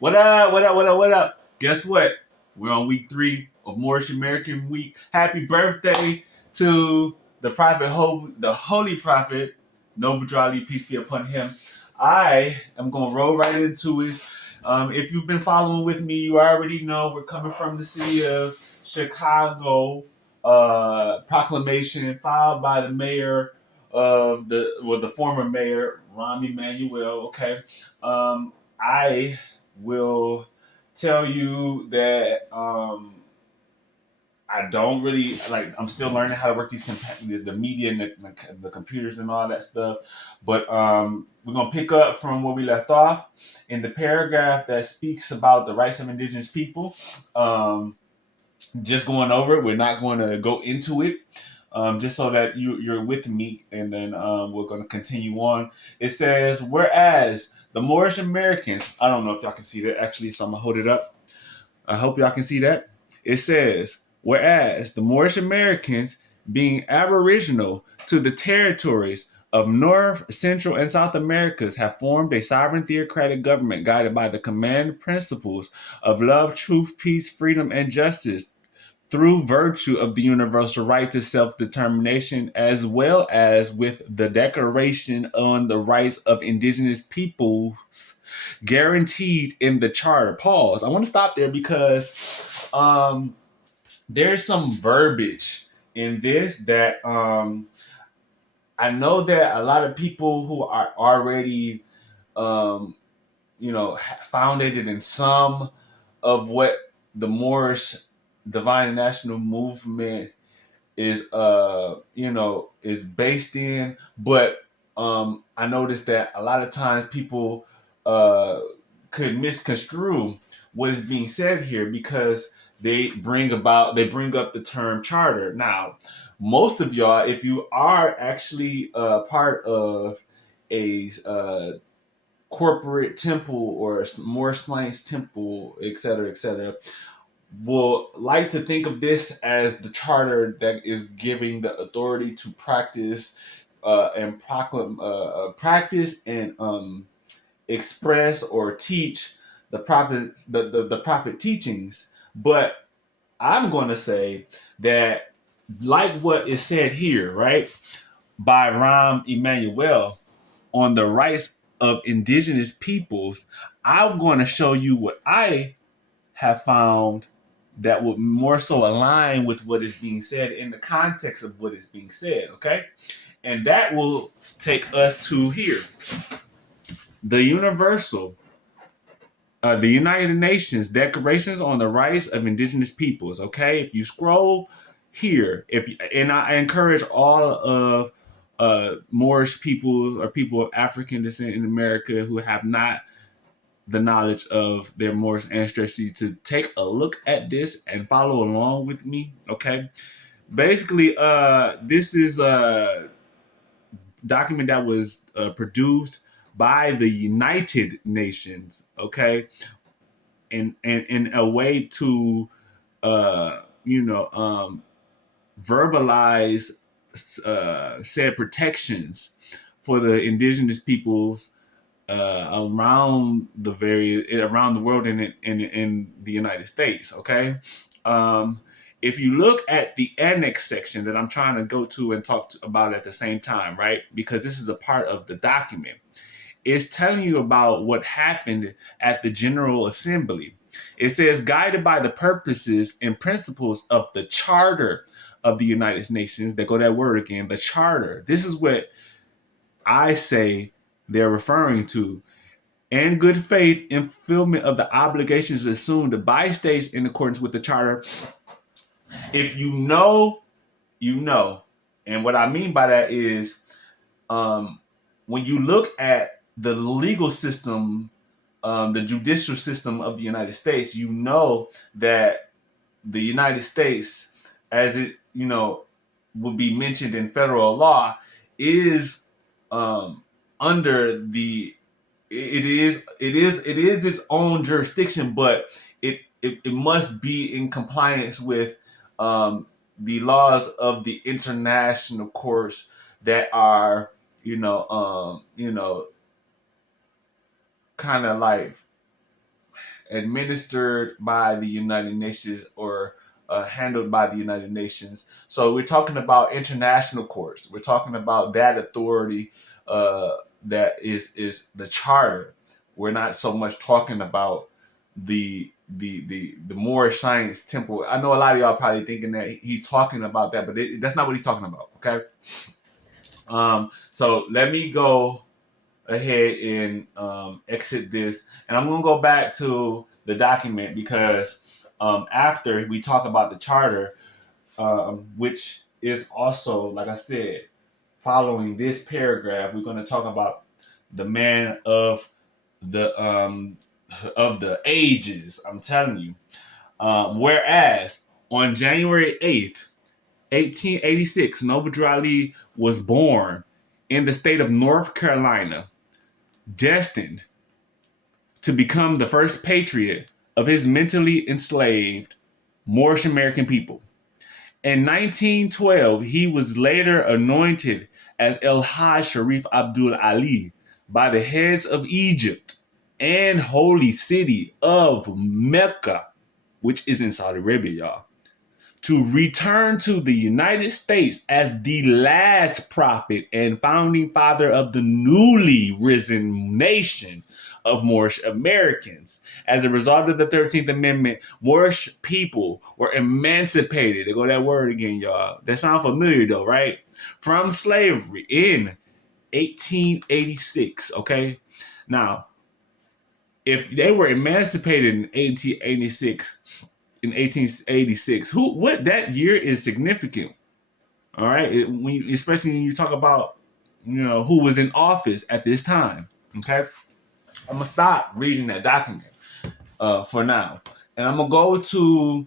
What up? What up? What up? What up? Guess what? We're on week 3 of Moorish American Week. Happy birthday to the holy prophet, Noble Drali, peace be upon him. I am gonna roll right into it. If you've been following with me, you already know we're coming from the city of Chicago. Proclamation filed by the mayor of the former mayor, Rahm Emanuel. Okay. I will tell you that I don't really like. I'm still learning how to work the media and the computers and all that stuff. But we're gonna pick up from where we left off in the paragraph that speaks about the rights of indigenous people. Um, just going over it. We're not going to go into it. Just so that you're with me, and then we're going to continue on. It says, whereas the Moorish Americans, I don't know if y'all can see that actually, so I'm going to hold it up. I hope y'all can see that. It says, whereas the Moorish Americans, being aboriginal to the territories of North, Central, and South Americas, have formed a sovereign theocratic government guided by the command principles of love, truth, peace, freedom, and justice through virtue of the universal right to self-determination, as well as with the Declaration on the Rights of Indigenous Peoples guaranteed in the Charter. Pause. I want to stop there because there's some verbiage in this that I know that a lot of people who are already, um, founded in some of what the Moorish Divine National Movement is based in, but I noticed that a lot of times people uh could misconstrue what is being said here because they bring up the term charter. Now, most of y'all, if you are actually part of a corporate temple or more science temple, et cetera, will like to think of this as the charter that is giving the authority to practice and express or teach the prophet teachings. But I'm going to say that, like what is said here, right, by Rahm Emanuel on the rights of indigenous peoples, I'm going to show you what I have found that would more so align with what is being said in the context of what is being said, okay? And that will take us to here. The the United Nations Declarations on the Rights of Indigenous Peoples, okay? If you scroll here, and I encourage all of Moorish people or people of African descent in America who have not the knowledge of their Moorish ancestry to take a look at this and follow along with me. Okay. Basically, this is a document that was produced by the United Nations. Okay. And in a way to, uh, you know, um, verbalize said protections for the indigenous peoples around the world and in the United States. Okay, um, if you look at the annex section that I'm trying to go to and about at the same time, right? Because this is a part of the document. It's telling you about what happened at the General Assembly. It says, guided by the purposes and principles of the Charter of the United Nations. There go that word again, the Charter. This is what I say they're referring to, and good faith in fulfillment of the obligations assumed by states in accordance with the charter. If you know, you know. And what I mean by that is when you look at the legal system, the judicial system of the United States, you know that the United States, as it, would be mentioned in federal law, is under the it is its own jurisdiction, but it must be in compliance with the laws of the international courts that are kind of like administered by the United Nations or handled by the United Nations. So we're talking about international courts. We're talking about that authority uh, that is the charter. We're not so much talking about the Moorish Science Temple. I know a lot of y'all probably thinking that he's talking about that, but that's not what he's talking about. Okay. So let me go ahead and exit this, and I'm gonna go back to the document because after we talk about the charter, which is also, like I said, following this paragraph, we're going to talk about the man of the ages. I'm telling you. Whereas on January 8th, 1886, Noble Drew Ali was born in the state of North Carolina, destined to become the first patriot of his mentally enslaved Moorish American people. In 1912, he was later anointed as El Hajj Sharif Abdul Ali by the heads of Egypt and holy city of Mecca, which is in Saudi Arabia, y'all, to return to the United States as the last prophet and founding father of the newly risen nation of Moorish Americans. As a result of the 13th Amendment, Moorish people were emancipated. There go that word again, y'all. That sound familiar though, right? From slavery in 1886, okay? Now, if they were emancipated in 1886, what that year is significant. All right, especially when you talk about who was in office at this time. Okay, I'm gonna stop reading that document for now, and I'm gonna go to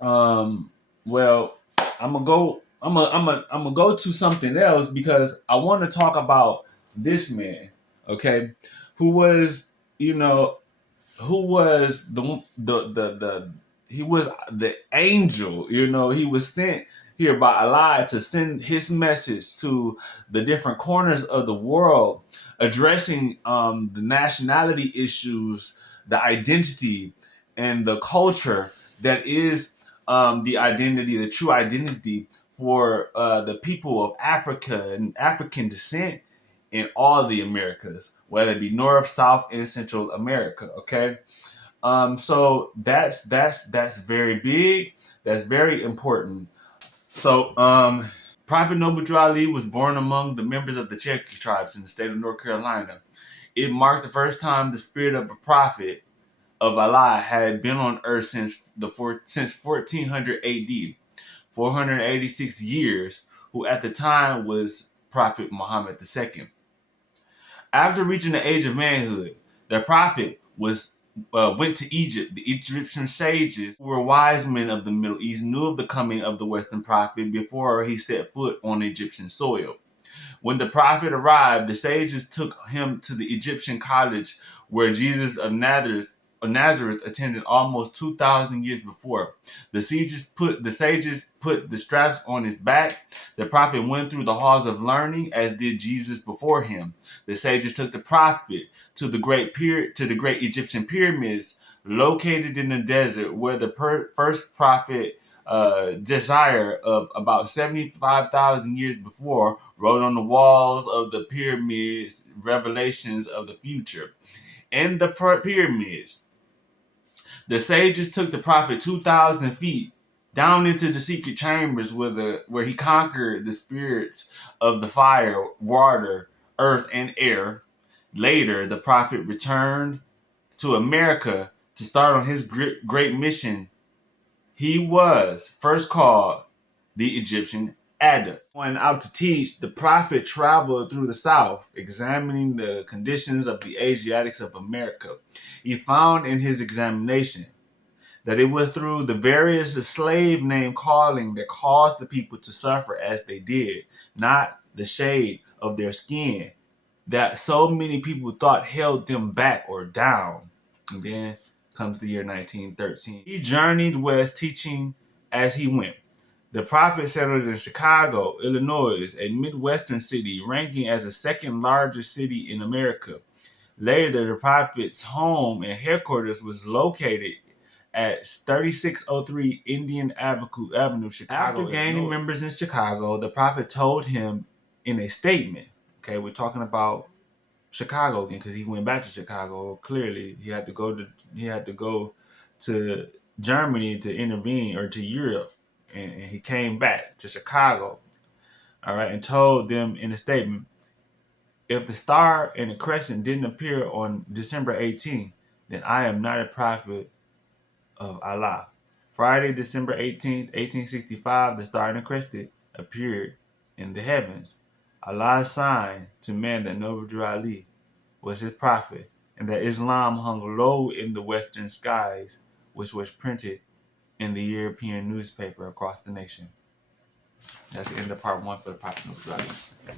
well, I'm gonna go. I'm gonna go to something else because I want to talk about this man. Okay, who was who was the he was the angel. He was sent here by Allah to send his message to the different corners of the world, addressing the nationality issues, the identity, and the culture that is the true identity for the people of Africa and African descent in all the Americas, whether it be North, South, and Central America. Okay, so that's very big. That's very important. So, Prophet Noble Drew Ali was born among the members of the Cherokee tribes in the state of North Carolina. It marked the first time the spirit of a prophet of Allah had been on earth since 1400 A.D., 486 years, who at the time was Prophet Muhammad II. After reaching the age of manhood, the prophet went to Egypt. The Egyptian sages, who were wise men of the Middle East, knew of the coming of the Western prophet before he set foot on Egyptian soil. When the prophet arrived, the sages took him to the Egyptian college where Jesus of Nazareth attended almost 2,000 years before. The sages put the straps on his back. The prophet went through the halls of learning, as did Jesus before him. The sages took the prophet to the great Egyptian pyramids located in the desert, where the first prophet Desire of about 75,000 years before wrote on the walls of the pyramids revelations of the future. In the pyramids, the sages took the prophet 2,000 feet down into the secret chambers where he conquered the spirits of the fire, water, earth, and air. Later, the prophet returned to America to start on his great mission. He was first called the Egyptian Adept. When out to teach, the prophet traveled through the South, examining the conditions of the Asiatics of America. He found in his examination that it was through the various slave name calling that caused the people to suffer as they did, not the shade of their skin that so many people thought held them back or down. And then comes the year 1913. He journeyed west teaching as he went. The prophet settled in Chicago, Illinois, a Midwestern city ranking as the second largest city in America. Later, the prophet's home and headquarters was located at 3603 Indian Avenue, Chicago. After gaining members in Chicago, the prophet told him in a statement, okay, we're talking about Chicago again because he went back to Chicago. Clearly, he had to go to Germany to intervene, or to Europe, and he came back to Chicago. All right, and told them in a statement, if the star and the crescent didn't appear on December 18th, then I am not a prophet of Allah. Friday, December 18th, 1865, the star and the crescent appeared in the heavens. Allah's sign to man that Nabi Ali was his prophet, and that Islam hung low in the western skies, which was printed in the European newspaper across the nation. That's the end of part one for the Prophet Nabi Ali.